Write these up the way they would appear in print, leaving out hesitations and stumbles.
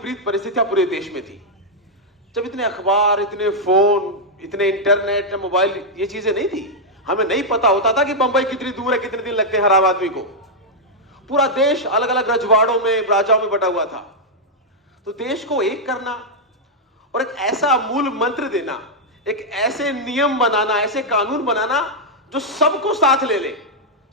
विपरीत परिस्थितियां पूरे देश में थी। जब इतने अखबार, इतने फोन, इतने इंटरनेट, मोबाइल, ये चीजें नहीं थी, हमें नहीं पता होता था कि बंबई कितनी दूर है, कितने दिन लगते हैं हर आम आदमी को। पूरा देश अलग अलग रजवाड़ों में, राजाओं में बटा हुआ था। तो देश को एक करना और एक ऐसा मूल मंत्र देना, एक ऐसे नियम बनाना, ऐसे कानून बनाना जो सबको साथ ले ले,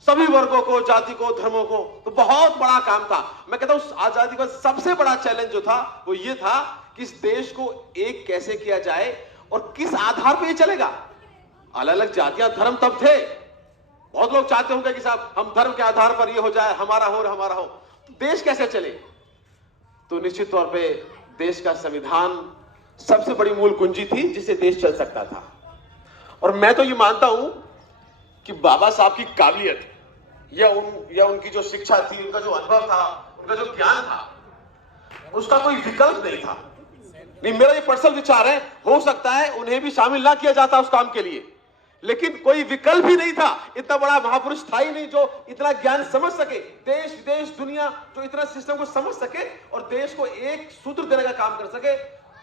सभी वर्गों को, जाति को, धर्मों को, तो बहुत बड़ा काम था। मैं कहता हूं आजादी का सबसे बड़ा चैलेंज जो था वो ये था कि इस देश को एक कैसे किया जाए और किस आधार पर ये चलेगा। अलग अलग जातियां, धर्म तब थे। बहुत लोग चाहते होंगे कि साहब हम धर्म के आधार पर ये हो जाए, हमारा हो और हमारा हो, तो देश कैसे चले। तो निश्चित तौर पे देश का संविधान सबसे बड़ी मूल कुंजी थी जिससे देश चल सकता था। और मैं तो ये मानता हूं कि बाबा साहब की काबिलियत या उनकी जो शिक्षा थी, उनका जो अनुभव था, उनका जो ज्ञान था, उसका कोई विकल्प नहीं था। नहीं, मेरा ये पर्सनल विचार है, हो सकता है उन्हें भी शामिल ना किया जाता उस काम के लिए, लेकिन कोई विकल्प ही नहीं था। इतना बड़ा महापुरुष था ही नहीं जो इतना ज्ञान समझ सके, देश विदेश दुनिया, जो इतना सिस्टम को समझ सके और देश को एक सूत्र देने का काम कर सके,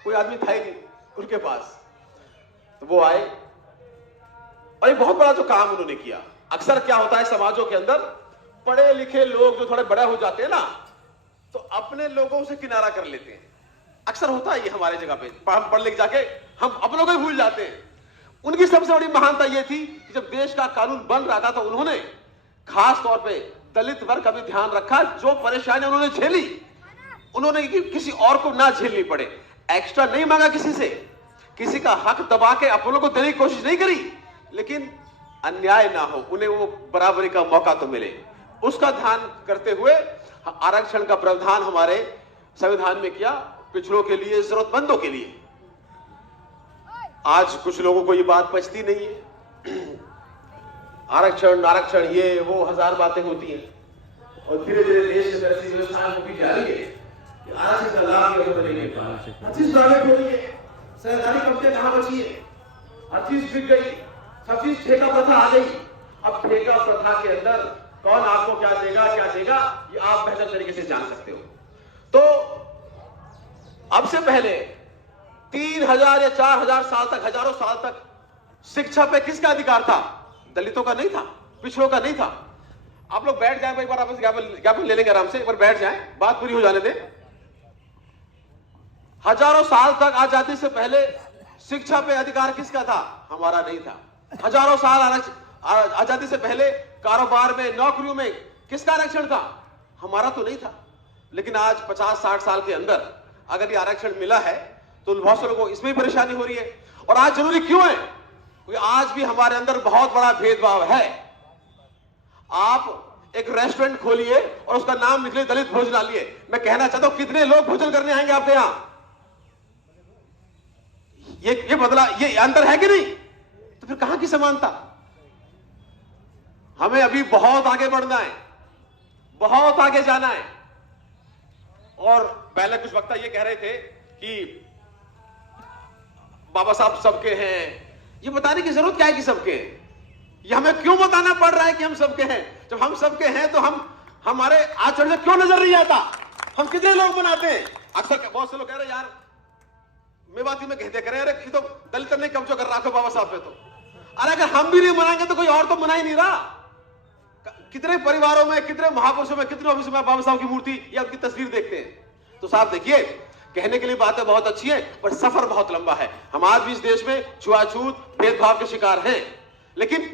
कोई आदमी था ही नहीं उनके पास। तो वो आए और एक बहुत बड़ा जो काम उन्होंने किया। अक्सर क्या होता है समाजों के अंदर, पढ़े लिखे लोग जो थोड़े बड़े हो जाते हैं ना, तो अपने लोगों से किनारा कर लेते हैं। अक्सर होता है ये हमारे जगह पे, हम पढ़ लिख जाके हम अपनों को ही भूल जाते हैं। उनकी सबसे बड़ी महानता यह थी कि जब देश का कानून बन रहा था तो उन्होंने खास तौर पे दलित वर्ग का भी ध्यान रखा। जो परेशानियां उन्होंने झेली, उन्होंने किसी और को ना झेलनी पड़े, एक्स्ट्रा नहीं मांगा किसी से, किसी का हक दबा के अपनों को देने की कोशिश नहीं करी, लेकिन अन्याय ना हो, उन्हें वो बराबरी का मौका तो मिले, उसका ध्यान करते हुए आरक्षण का प्रावधान हमारे संविधान में किया, पिछड़ों के लिए, जरूरतमंदों के लिए। आज कुछ लोगों को ये बात पचती नहीं है। आरक्षण ये वो हजार बातें होती हैं और धीरे धीरे देश में ऐसी व्यवस्था होती जा रही है कि आरक्षण का लाभ नहीं पा रहे। हर चीज प्राइवेट हो रही है, सरकारी कंपनियां कहां बची है, हर चीज बिक गई, सब चीज ठेका प्रथा आ गई। अब ठेका प्रथा के अंदर कौन आपको क्या देगा ये आप बेहतर तरीके से जान सकते हो। तो अब से पहले 3000 या 4000 साल तक, हजारों साल तक शिक्षा पे किसका अधिकार था? दलितों का नहीं था, पिछड़ों का नहीं था। आप लोग बैठ जाएं, एक बार आपस ज्ञापन ले लेंगे आराम से, एक बार बैठ जाएं, बात पूरी हो जाने दें। हजारों साल तक आजादी से पहले शिक्षा पे अधिकार किसका था? हमारा नहीं था। हजारों साल आजादी से पहले कारोबार में, नौकरियों में किसका आरक्षण था? हमारा तो नहीं था। लेकिन आज 50-60 साल के अंदर अगर ये आरक्षण मिला है तो बहुत से लोगों को इसमें परेशानी हो रही है। और आज जरूरी क्यों है? क्योंकि आज भी हमारे अंदर बहुत बड़ा भेदभाव है। आप एक रेस्टोरेंट खोलिए और उसका नाम निकले दलित भोजनालय, मैं कहना चाहता हूं कितने लोग भोजन करने आएंगे आपके यहां? ये बदला, ये अंतर है कि नहीं? तो फिर कहां की समानता? हमें अभी बहुत आगे बढ़ना है, बहुत आगे जाना है। और पहले कुछ वक्ता ये कह रहे थे कि बाबा साहब सबके हैं, ये बताने की जरूरत क्या है कि सबके हैं? ये हमें क्यों बताना पड़ रहा है कि हम सबके हैं? जब हम सबके हैं तो हमारे आचरण में क्यों नजर नहीं आता? हम कितने लोग बनाते हैं? अक्सर बहुत से लोग कह रहे यार, मेवाती में कहते करे, अरे ये तो दलित ने कब्जा कर रखा बाबा साहब पे। तो अरे अगर हम भी नहीं मनाएंगे तो कोई और तो मना ही नहीं रहा। कितने परिवारों में, कितने महापुरुषों में, कितने ऑफिसों में बाबा साहब की मूर्ति या उनकी तस्वीर देखते हैं। तो साहब देखिए, कहने के लिए बातें बहुत अच्छी है पर सफर बहुत लंबा है। हम आज भी इस देश में छुआछूत, भेदभाव के शिकार हैं, लेकिन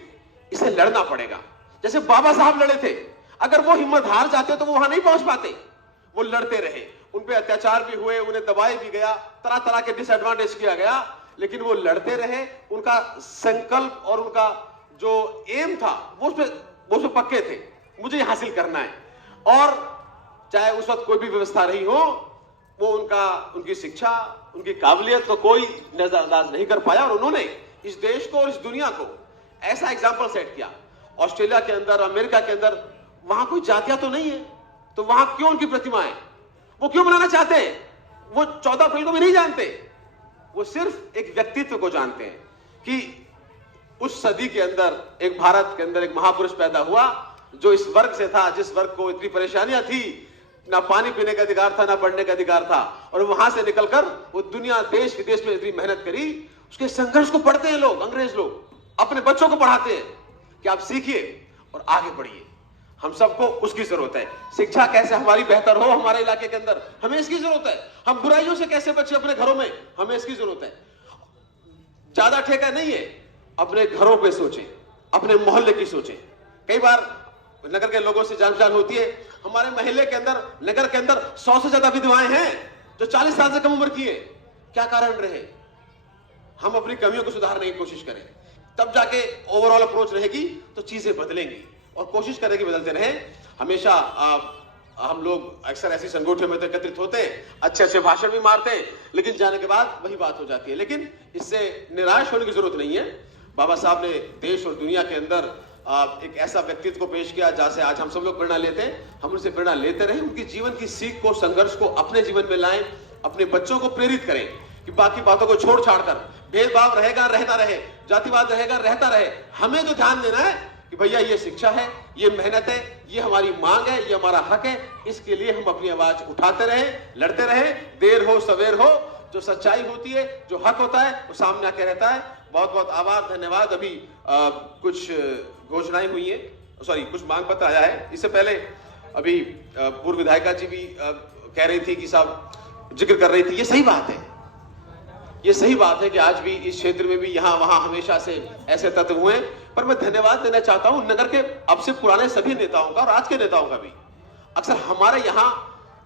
इसे लड़ना पड़ेगा। जैसे बाबा साहब लड़े थे, अगर वो हिम्मत हार जाते तो वो वहां नहीं पहुंच पाते। वो लड़ते रहे, उन पे अत्याचार भी हुए, उन्हें दबाए भी गया, तरह तरह के डिसएडवांटेज किया गया, लेकिन वो लड़ते रहे। उनका संकल्प और उनका जो एम था वो उसमें पक्के थे, मुझे ये हासिल करना है। और चाहे उस वक्त कोई भी व्यवस्था रही हो, वो उनकी शिक्षा, उनकी काबिलियत को कोई नजरअंदाज नहीं कर पाया। और उन्होंने इस देश को और इस दुनिया को ऐसा एग्जाम्पल सेट किया। ऑस्ट्रेलिया के अंदर, अमेरिका के अंदर, वहां कोई जातियां तो नहीं है, तो वहां क्यों उनकी प्रतिमा है? वो क्यों बनाना चाहते हैं? वो 14 अप्रैल को भी नहीं जानते, वो सिर्फ एक व्यक्तित्व को जानते हैं कि उस सदी के अंदर एक भारत के अंदर एक महापुरुष पैदा हुआ जो इस वर्ग से था, जिस वर्ग को इतनी परेशानियां थी, ना पानी पीने का अधिकार था, ना पढ़ने का अधिकार था। और वहां से निकलकर वो दुनिया देश विदेश में इतनी मेहनत करी, उसके संघर्ष को पढ़ते हैं लोग, अंग्रेज लोग अपने बच्चों को पढ़ाते हैं कि आप सीखिए और आगे बढ़िए। हम सबको उसकी जरूरत है। शिक्षा कैसे हमारी बेहतर हो हमारे इलाके के अंदर, हमें इसकी जरूरत है। हम बुराइयों से कैसे बचे अपने घरों में, हमें इसकी जरूरत है। ज्यादा ठेका नहीं है, अपने घरों पे सोचें, अपने मोहल्ले की सोचें। कई बार नगर के लोगों से जान पहचान होती है, हमारे महल्ले के अंदर, नगर के अंदर 100 से ज्यादा विधवाएं हैं जो 40 साल से कम उम्र की है। क्या कारण रहे? हम अपनी कमियों को सुधारने की कोशिश करें, तब जाके ओवरऑल अप्रोच रहेगी तो चीजें बदलेंगी। और कोशिश करें कि बदलते रहें। हमेशा हम लोग अक्सर ऐसी संगठनों में एकत्रित होते हैं, अच्छे अच्छे भाषण भी मारते हैं, लेकिन जाने के बाद वही बात हो जाती है। लेकिन इससे निराश होने की जरूरत नहीं है। बाबा साहब ने देश और दुनिया के अंदर एक ऐसा व्यक्तित्व को पेश किया जहां से आज हम सब लोग प्रेरणा लेते हैं। हम उनसे प्रेरणा लेते रहें, उनकी जीवन की सीख को, संघर्ष को अपने जीवन में लाएं, अपने बच्चों को प्रेरित करें कि बाकी बातों को छोड़ छाड़ कर, भेदभाव रहेगा रहता रहे, जातिवाद रहेगा रहता रहे, हमें तो ध्यान देना है कि भैया ये शिक्षा है, ये मेहनत है, ये हमारी मांग है, ये हमारा हक है। इसके लिए हम अपनी आवाज उठाते रहें, लड़ते रहें। देर हो सवेर हो, जो सच्चाई होती है, जो हक होता है, वो सामने आके रहता है। बहुत बहुत आभार, धन्यवाद। अभी कुछ घोषणाएं हुई है, सॉरी कुछ मांग पत्र आया है। इससे पहले अभी पूर्व विधायिका जी भी कह रही थी कि साहब जिक्र कर रही थी, ये सही बात है, ये सही बात है कि आज भी इस क्षेत्र में भी यहां वहां हमेशा से ऐसे तत्व हुए। पर मैं धन्यवाद देना चाहता हूं नगर के अब से पुराने सभी नेताओं का और आज के नेताओं का भी। अक्सर हमारे यहां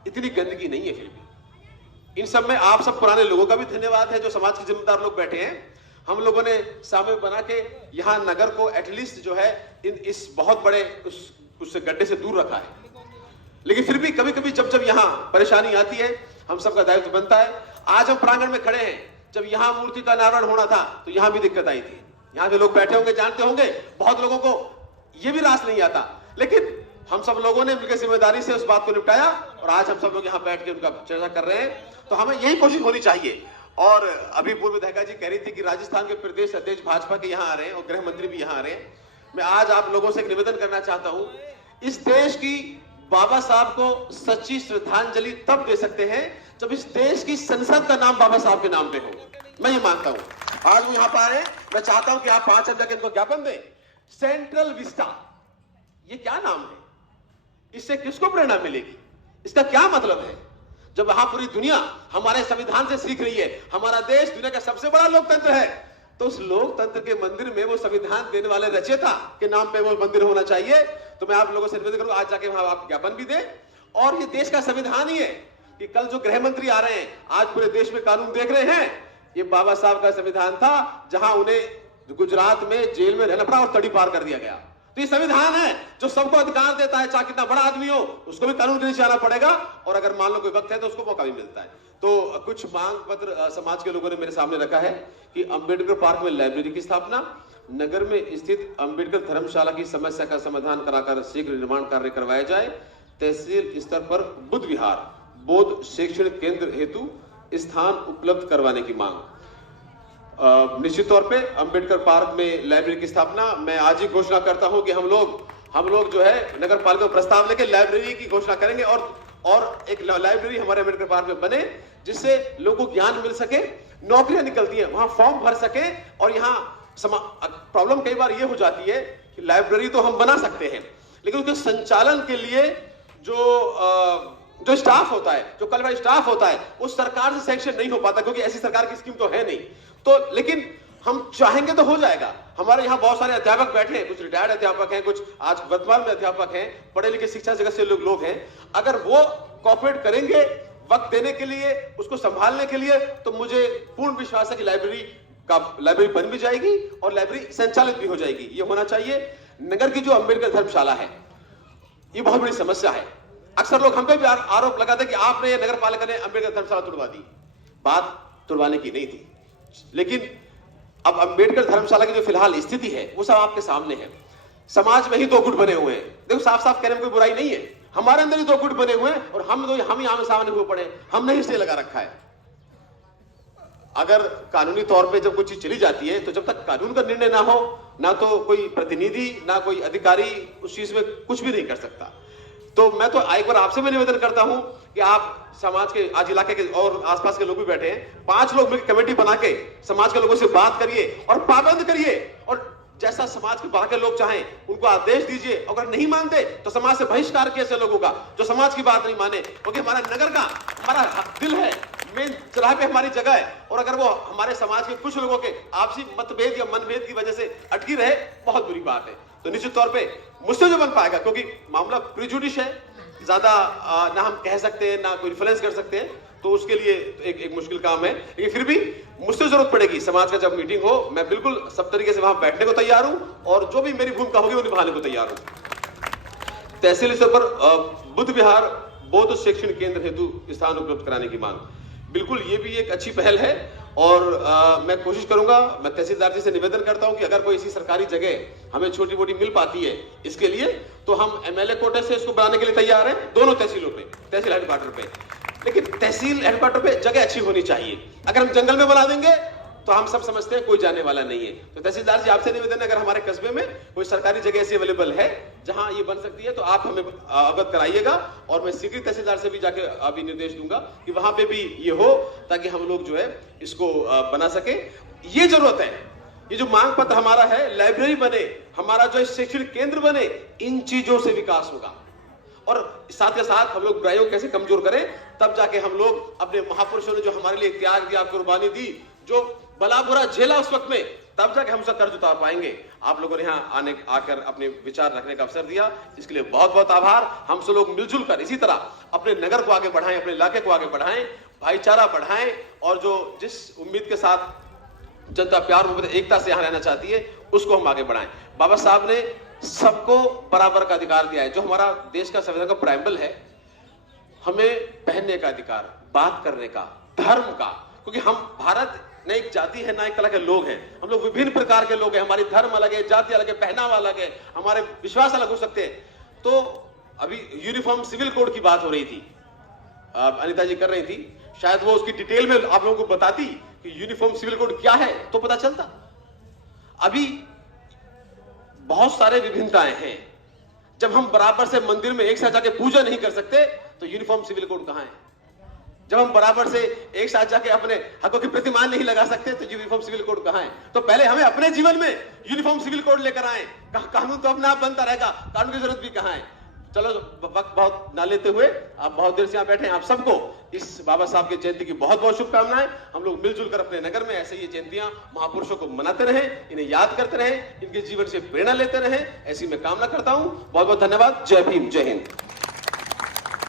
इतनी गंदगी नहीं है, फिर भी इन सब में आप सब पुराने लोगों का भी धन्यवाद है जो समाज के जिम्मेदार लोग बैठे हैं। हम लोगों ने सामने बना के यहां नगर को एटलीस्ट जो है इस बहुत बड़े उस गड्ढे से दूर रखा है। लेकिन फिर भी कभी कभी जब यहां परेशानी आती है, हम सबका दायित्व बनता है। आज हम प्रांगण में खड़े हैं, जब यहां मूर्ति का अनावरण होना था तो यहां भी दिक्कत आई थी। यहां के लोग बैठे होंगे, जानते होंगे, बहुत लोगों को यह भी रास नहीं आता, लेकिन हम सब लोगों ने मिलकर जिम्मेदारी से उस बात को निपटाया और आज हम सब लोग यहां बैठ के उनका चर्चा कर रहे हैं। तो हमें यही कोशिश होनी चाहिए। और अभी पूर्व विधायिका जी कह रही थी कि राजस्थान के प्रदेश अध्यक्ष भाजपा के यहां आ रहे हैं और गृह मंत्री भी यहां आ रहे हैं। मैं आज आप लोगों से एक निवेदन करना चाहता हूं, इस देश की बाबा साहब को सच्ची श्रद्धांजलि तब दे सकते हैं जब इस देश की संसद का नाम बाबा साहब के नाम पे हो। मैं ये मानता हूं। आज वो यहां पर आए, मैं चाहता हूं कि आप 5 अंक इनको ज्ञापन दें। सेंट्रल विस्टा, ये क्या नाम है? इससे किसको प्रेरणा मिलेगी? इसका क्या मतलब है? जब वहां पूरी दुनिया हमारे संविधान से सीख रही है, हमारा देश दुनिया का सबसे बड़ा लोकतंत्र है, तो उस लोकतंत्र के मंदिर में वो संविधान देने वाले रचयिता के नाम पे वो मंदिर होना चाहिए। तो मैं आप लोगों से निवेदन करूंगा, आज जाके वहां आप ज्ञापन भी दें। और ये देश का संविधान ही है कि कल जो गृह मंत्री आ रहे हैं, आज पूरे देश में कानून देख रहे हैं, ये बाबा साहब का संविधान था, जहां उन्हें गुजरात में जेल में रहना पड़ा और तड़ी पार कर दिया गया। तो ये संविधान है जो सबको अधिकार देता है, चाहे कितना बड़ा आदमी हो, उसको भी कानून के नीचे आना पड़ेगा। और अगर मान लो कोई वक्त है तो उसको मौका भी मिलता है। तो कुछ मांग पत्र समाज के लोगों ने मेरे सामने रखा है कि अंबेडकर पार्क में लाइब्रेरी की स्थापना, नगर में स्थित अंबेडकर धर्मशाला की समस्या का समाधान कराकर शीघ्र निर्माण कार्य करवाया जाए, तहसील स्तर पर बुद्ध विहार, बौद्ध शैक्षणिक केंद्र हेतु स्थान उपलब्ध करवाने की मांग। निश्चित तौर पे अंबेडकर पार्क में लाइब्रेरी की स्थापना, मैं आज ही घोषणा करता हूं कि हम लोग जो है नगर पालिका प्रस्ताव लेके लाइब्रेरी की घोषणा करेंगे और एक लाइब्रेरी हमारे अंबेडकर पार्क में बने, जिससे लोगों को ज्ञान मिल सके, नौकरियां निकलती हैं वहां फॉर्म भर सके। और यहाँ प्रॉब्लम कई बार ये हो जाती है कि लाइब्रेरी तो हम बना सकते हैं, लेकिन उसके संचालन के लिए जो स्टाफ होता है, जो क्वालिफाइड स्टाफ होता है, उस सरकार से सैंक्शन नहीं हो पाता, क्योंकि ऐसी सरकार की स्कीम तो है नहीं। तो लेकिन हम चाहेंगे तो हो जाएगा। हमारे यहाँ बहुत सारे अध्यापक बैठे हैं, कुछ रिटायर्ड अध्यापक हैं, कुछ आज वर्तमान में अध्यापक हैं, पढ़े लिखे शिक्षा जगत से लोग हैं। अगर वो कॉपरेट करेंगे वक्त देने के लिए, उसको संभालने के लिए, तो मुझे पूर्ण विश्वास है कि लाइब्रेरी बन भी जाएगी और लाइब्रेरी संचालित भी हो जाएगी। ये होना चाहिए। नगर की जो अंबेडकर धर्मशाला है, ये बहुत बड़ी समस्या है। अक्सर लोग हम पे भी आरोप लगाते हैं कि आपने नगर पालिका ने अंबेडकर धर्मशाला तुड़वा दी। बात तुड़वाने की नहीं थी, लेकिन अब अंबेडकर धर्मशाला की जो फिलहाल स्थिति है वो सब आपके सामने है। समाज में ही दो गुट बने हुए हैं। देखो, साफ साफ कहने में कोई बुराई नहीं है, हमारे अंदर ही दो गुट बने हुए हैं और हम ही आमने सामने हुए पड़े, हमने ही स्टे लगा रखा है। अगर कानूनी तौर पे जब कोई चीज चली जाती है, तो जब तक कानून का निर्णय ना हो, ना तो कोई प्रतिनिधि ना कोई अधिकारी उस चीज में कुछ भी नहीं कर सकता। तो मैं तो एक बार आपसे भी निवेदन करता हूं कि आप समाज के, आज इलाके के और आसपास के लोग भी बैठे हैं, 5 लोग मिलकर कमेटी बना के समाज के लोगों से बात करिए और पाबंद करिए, और जैसा समाज के बाकी लोग चाहें उनको आदेश दीजिए। अगर नहीं मानते तो समाज से बहिष्कार किए ऐसे लोगों का जो समाज की बात नहीं माने, क्योंकि हमारा नगर का हमारा दिल है, मेन चौराहे पे हमारी जगह है, और अगर वो हमारे समाज के कुछ लोगों के आपसी मतभेद या मनभेद की वजह से अटकी रहे, बहुत बुरी बात है। तो निश्चित तौर पे मुझसे जो बन पाएगा, क्योंकि मामला प्रीजुडिश है, ज्यादा ना हम कह सकते हैं ना कोई इन्फ्लुएंस कर सकते हैं, तो उसके लिए एक मुश्किल काम है, लेकिन फिर भी मुझसे जरूरत पड़ेगी। समाज का जब मीटिंग हो, मैं बिल्कुल सब तरीके से वहां बैठने को तैयार हूं, और जो भी मेरी भूमिका होगी वो निभाने को तैयार हूं। तहसील स्तर पर बुद्ध विहार बौद्ध शैक्षणिक केंद्र हेतु स्थान उपलब्ध कराने की मांग, बिल्कुल ये भी एक अच्छी पहल है, और मैं कोशिश करूंगा, मैं तहसीलदार जी से निवेदन करता हूं कि अगर कोई ऐसी सरकारी जगह हमें छोटी मोटी मिल पाती है इसके लिए, तो हम एमएलए कोटे से इसको बनाने के लिए तैयार हैं, दोनों तहसीलों पे, तहसील हेडक्वार्टर पे। लेकिन तहसील हेडक्वार्टर पे जगह अच्छी होनी चाहिए। अगर हम जंगल में बना देंगे तो हम सब समझते हैं कोई जाने वाला नहीं है। तो तहसीलदार जी आपसे निवेदन है, अगर हमारे कस्बे में कोई सरकारी जगह ऐसी अवेलेबल है जहां ये बन सकती है, तो आप हमें अवगत कराइएगा, और मैं सीकरी तहसीलदार से भी जाके अभी निर्देश दूंगा कि वहां पे भी ये हो, ताकि हम लोग जो है इसको बना सके। ये जरूरत है, ये जो मांग पत्र हमारा है, लाइब्रेरी बने, हमारा जो शैक्षणिक केंद्र बने, इन चीजों से विकास होगा। और साथ के साथ हम लोग बुराइयों को कैसे कमजोर करें, तब जाके हम लोग अपने महापुरुषों ने जो हमारे लिए त्याग दिया, कुर्बानी दी, जो भला बुरा झेला उस वक्त में, तब जाके हम उसका कर्ज उतार पाएंगे। आप लोगों ने यहाँ आकर अपने विचार रखने का अवसर दिया, इसके लिए बहुत बहुत आभार। हम सब लोग मिलजुल कर इसी तरह अपने नगर को आगे बढ़ाएं, अपने इलाके को आगे बढ़ाएं, भाईचारा बढ़ाएं, और जो जिस उम्मीद के साथ जनता प्यार मोहब्बत एकता से यहाँ रहना चाहती है, उसको हम आगे बढ़ाएं। बाबा साहब ने सबको बराबर का अधिकार दिया है, जो हमारा देश का संविधान का प्राइमल है, हमें पहनने का अधिकार, बात करने का, धर्म का, क्योंकि हम भारत न एक जाति है ना एक तरह के लोग हैं, हम लोग विभिन्न प्रकार के लोग हैं, हमारी धर्म अलग है, जाति अलग है, पहनावा अलग है, हमारे विश्वास अलग हो सकते हैं। तो अभी यूनिफॉर्म सिविल कोड की बात हो रही थी, अनिता जी कर रही थी, शायद वो उसकी डिटेल में आप लोगों को बताती कि यूनिफॉर्म सिविल कोड क्या है, तो पता चलता। अभी बहुत सारे विभिन्नताएं हैं, जब हम बराबर से मंदिर में एक साथ जाके पूजा नहीं कर सकते, तो यूनिफॉर्म सिविल कोड कहां है? जब हम बराबर से एक साथ जाके अपने हकों की प्रतिमान नहीं लगा सकते, तो यूनिफॉर्म सिविल कोड कहां है? तो पहले हमें अपने जीवन में यूनिफॉर्म सिविल कोड लेकर आए। कानून तो अपने आप बनता रहेगा, कानून की जरूरत भी कहां है? चलो, वक्त बहुत ना लेते हुए, आप बहुत देर से यहाँ बैठे हैं, आप सबको इस बाबा साहब की जयंती की बहुत बहुत शुभकामनाएं। हम लोग मिलजुल कर अपने नगर में ऐसे ये जयंतियां महापुरुषों को मनाते रहें, इन्हें याद करते रहें, इनके जीवन से प्रेरणा लेते रहें, ऐसी मैं कामना करता हूं। बहुत बहुत धन्यवाद। जय भीम, जय हिंद।